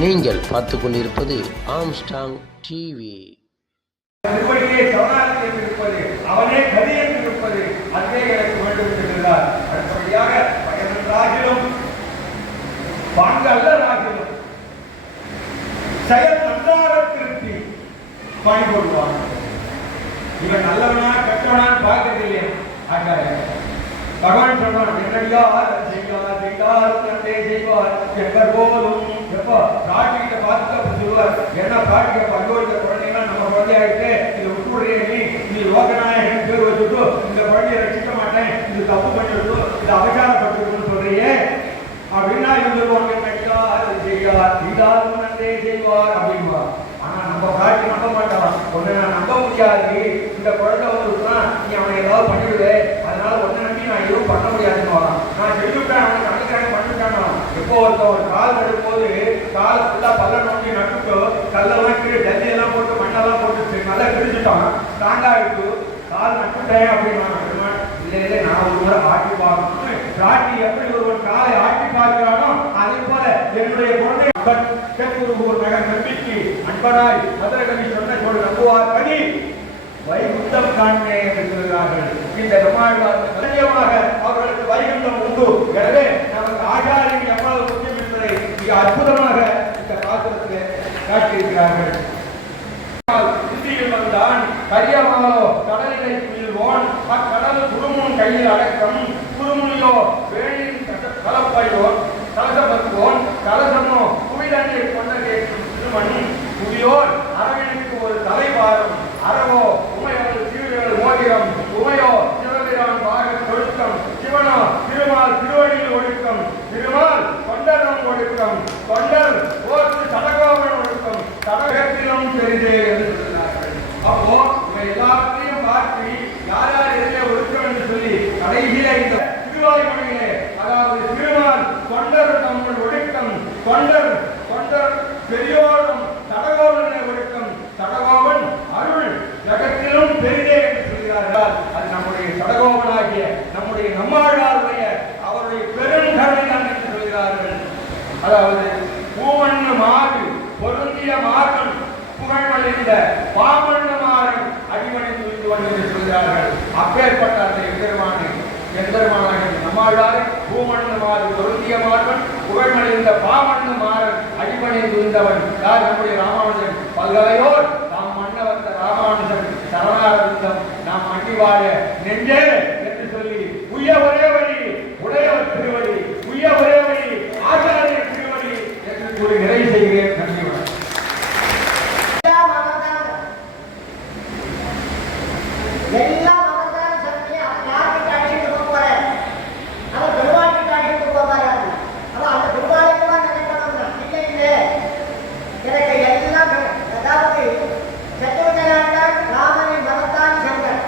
நீங்கள் பார்த்து கொண்டிருப்பது ஆம்ஸ்டாங் டிவி. அவனே கதி என்று இருப்பது அதே எனக்கு வேண்டும் என்கிறார். அடுத்தபடியாக பயனராகிலும் பாங்கு அல்லராகிலும் செயல் நன்றாக திருப்பி பணிபொருவான். இவன் நல்லவனா கெட்டவனான்னு பார்க்கறது இல்லையா? பகவான் சொல்றான், என்னடியார் செய்வார் செய்தார் தந்தை செய்வார் என்பர் போதும். எப்போ பிராட்டிகிட்ட பார்த்துட்டு சொல்லுவார், என்ன பிராட்டிக பங்கோட குழந்தைங்க நம்ம குழந்தையாயிட்டு இதை விட்டுடுறே, நீ லோகநாயகன் பேர் வச்சுட்டு இந்த குழந்தைய ரசிக்க மாட்டேன், இது தப்பு பண்ணிட்டு இது அபச்சாரப்பட்டிருக்குன்னு சொல்றியே அப்படின்னா இவங்க சொல்லுவாங்க, என்னடியார் செய்யார் செய்தார் தந்தை செய்வார் அப்படின்பா. ஆனா நம்ம பிராட்டி நம்ப மாட்டான். ஒன்னு நான் நம்ப முடியாது, இந்த குழந்தை வந்துருக்குன்னா நீ அவனை ஏதாவது பண்ணிவிடுவே, அதனால ஒன்ன நம்பி நான் எதுவும் பண்ண முடியாதுன்னு வரான். நான் செஞ்சுட்டேன், அவனுக்கு அனுக்கிறாங்க பண்ணிட்டானா. எப்போ ஒருத்தன் ஒரு கால் நடும்போது காலை ஃபுல்லா பல்ல நோக்கி நட்டுட்டு கல்லெல்லாம் கீழே ஜல்லியெல்லாம் போட்டு மண்ணெல்லாம் போட்டு நல்லா கிழிச்சுட்டான், ஸ்ட்ராங்காகிட்டு கால் நட்டுட்டேன் அப்படின்னா இல்லை இல்லை நான் ஒரு முறை ஆட்டி பார்க்கணும். பிராட்டி எப்படி ஒருவன் காலை ஆட்டி பார்க்கிறானோ அதே போல என்னுடைய குழந்தை ஒரு நகர் நம்பிக்கை அன்பனாய் மதுரகவி சொன்ன ஒரு நம்புவார் பணி வைகுண்டம் காண்பே என்று சொல்கிறார்கள். இந்த நம்மாழ்வார்கள் கண்ணியமாக அவர்களுக்கு வைகுண்டம் உண்டு. எனவே நமக்கு ஆச்சாரியர்கள் எவ்வளவு முக்கியம் என்பதை மிக அற்புதமாக இந்த பாத்திரத்திலே காட்டியிருக்கிறார்கள். வந்தான் கரியமாலோ கடலிலை வீழ்வோன் அக்கடல் குருமுன் கையில் அடக்கம் குருமுனியோ வேணின் கலப்பையோன் கலசமத்துவோன் கலசமோ குவிலனை கொண்ட கேட்கும் திருமண் குவியோர் அரவணைக்கு ஒரு தலைவாரம் அறவோ உமையவர்கள் சீவிகள் மோதிரம் உமையோ சிவபிரான் பாக ஒழுக்கம் சிவனோ திருமால் திருவடியில் ஒழுக்கம் திருமால் தொண்டரம் ஒழுக்கம் தொண்டர் ஓர்த்து சடகோபன் ஒழுக்கம் சடகத்திலும் தெரிந்தே என்று சொல்கிறார்கள். அப்போ இவை எல்லாத்தையும் பார்த்து யார் யார் எதிரே ஒழுக்கம் என்று சொல்லி கடைசியில இந்த திருவாய்மொழியிலே அதாவது திருமால் தொண்டர் தமிழ் ஒழுக்கம் தொண்டர் தொண்டர் பெரியோரும் சடகோபனை ஒழுக்கம் சடகோபன் அருள் ஜகத்திலும் பெரிதே என்று சொல்கிறார்கள். அது நம்முடைய சடகோபனாகிய நம்முடைய நம்மாழ்வாருடைய அவருடைய பெருங்கருணை தான் என்று சொல்கிறார்கள். அதாவது பூமண்ணு மாறு பொருந்திய மாறன் புகழ்மழிந்த பாமண்ண மாறன் அடிமணி துணிந்தவன் என்று சொல்கிறார்கள். அப்பேற்பட்ட அந்த எம்பெருமானாகிய நம்மாழ்வாரை பூமண்ண மாறு பொருந்திய மாறன் புகழ்மழிந்த பாமண்ண மாறன் அடிமணி துணிந்தவன் யார்? நம்முடைய ராமானுஜன். பல்கலையோர் நாம் மன்ன வந்த ராமானுஜன் சரணாரவிந்தம் நாம் மண்டி வாழ நெஞ்சே என்று சொல்லி உய்ய ஒரே வழி உடையவர் திருவடி உய்ய ஒரே வழி ஆச்சாரிய திருவடி என்று கூறி நிறைவு செய்கிறேன். நன்றி. சத்ருகனாண்டான் ராமனை மனத்தான் சென்றார்.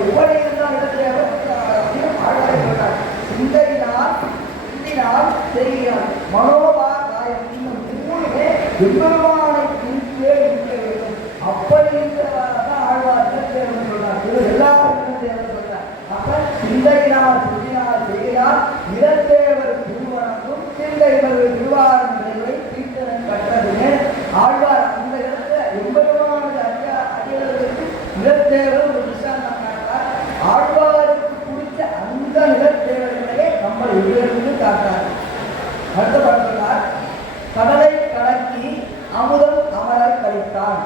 எப்படி இருந்தால் இடத்தேவர் ஆழ்வாரை சொல்றார். சிந்தினால் செய்கிறார் மனோபா காயம் இந்த மூணுமே எம்பெருமானை குறித்தே இருக்க வேண்டும். அப்படி இருக்கிறவர்தான் ஆழ்வார் இடத்தேவர் சொல்றார். இது எல்லாரும் இடத்தேவர் சொல்றார். அப்ப சிந்தையினால் செய்கிறார் இடத்தேவர் திருவனக்கும் சிந்தைவர் திருவாரன் விரைவை தீர்த்தனன் கற்றதுமே ஆழ்வார் அந்த இடத்துல எம்பெருமானது அடியவர்களுக்கு நிலத்தேவர் ஒரு விஷயம் காட்டார். ஆழ்வாருக்கு பிடிச்ச அந்த நிலத்தேவர்களே நம்ம இதிலிருந்து காட்டார். அடுத்த பாட்டுள்ளார் கடலை கலக்கி அமுதம் அமரர் கழித்தான்.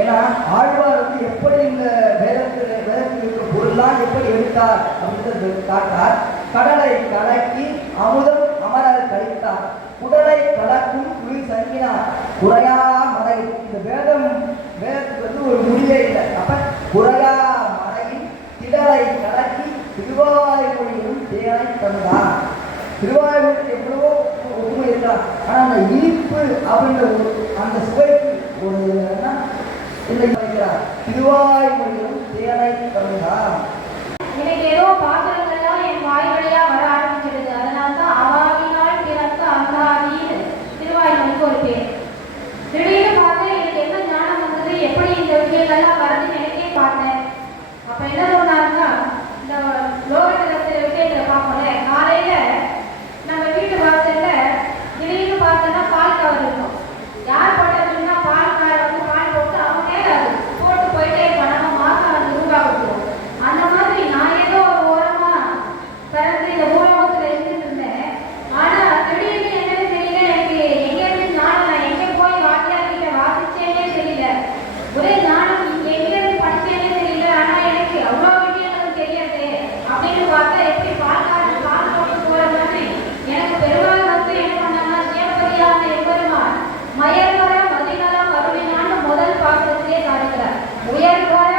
ஏன்னா ஆழ்வார் எப்படி இந்த வேதத்தில் இருக்க பொருள்லாம் எப்படி எடுத்தார் அப்படின்றது காட்டார். கடலை கலக்கி அமுதம் அமரர் கழித்தார். குடலை கலக்கும் குழி சங்கினார் குறையா மலை. இந்த வேதத்துக்கு ஒரு முடிவே இல்லை. அப்ப குறையா மலையில் திடலை கலக்கி திருவாய்மொழியிலும் தேனை தந்தார். திருவாய்மொழி எவ்வளவோ ஒப்புமை இருக்கிறார். ஆனால் அந்த இனிப்பு அப்படின்ற அந்த சுவைக்கு ஒரு இல்லை வைக்கிறார். திருவாய்மொழியிலும் தேனை தந்தார். எனக்கு ஏதோ பாத்திரங்கள்லாம் என் வாய் வழியா வர ஆரம்பிச்சிடுது. அதனால்தான் அவாவினால் பிறந்த அங்காவின்னு திருவாய்மொழிக்கு ஒரு பேர். திடீர்னு பார்த்தேன், எனக்கு என்ன ஞானம் வந்தது, எப்படி இந்த விஷயங்கள்லாம் வருதுன்னு எனக்கே பார்த்தேன். அப்ப என்ன சொன்னாருன்னா, இந்த லோகத்தில் சில விஷயத்துல பார்ப்போம்ல, காலையில நம்ம வீட்டு வாசல்ல திடீர்னு பார்த்தோன்னா பால் கவர் இருக்கும். யார் போட்டதுன்னா பால் கார் வந்து பால் போட்டு அவங்க நேரம் போட்டு போயிட்டே இருப்பான். நம்ம மாசம் அது ரூபாய் கொடுத்துருவோம். அந்த மாதிரி நான் ஏதோ ஒரு ஓரமா பிறந்து இந்த பூலோகத்துல இருந்துட்டு இருந்தேன். ஆனா திடீர்னு என்னன்னு தெரியல, எனக்கு எங்க இருந்து ஞானம், நான் எங்க போய் வாத்தியார்கிட்ட வாசிச்சேனே தெரியல, ஒரே ஞானம் எங்க இருந்து படிச்சேனே தெரியல. ஆனா எனக்கு அவ்வளவு விஷயங்களும் தெரியாது அப்படின்னு பார்த்தா எப்படி பால்காரன் பால் போட்டு போற மாதிரி எனக்கு பெருமாள் வந்து என்ன பண்ணாங்கன்னா, சிவபதியான எம்பெருமான் மயர்வர மதிநலம் கருவினான்னு முதல் பாசத்திலே காட்டுகிறார். உயர்வர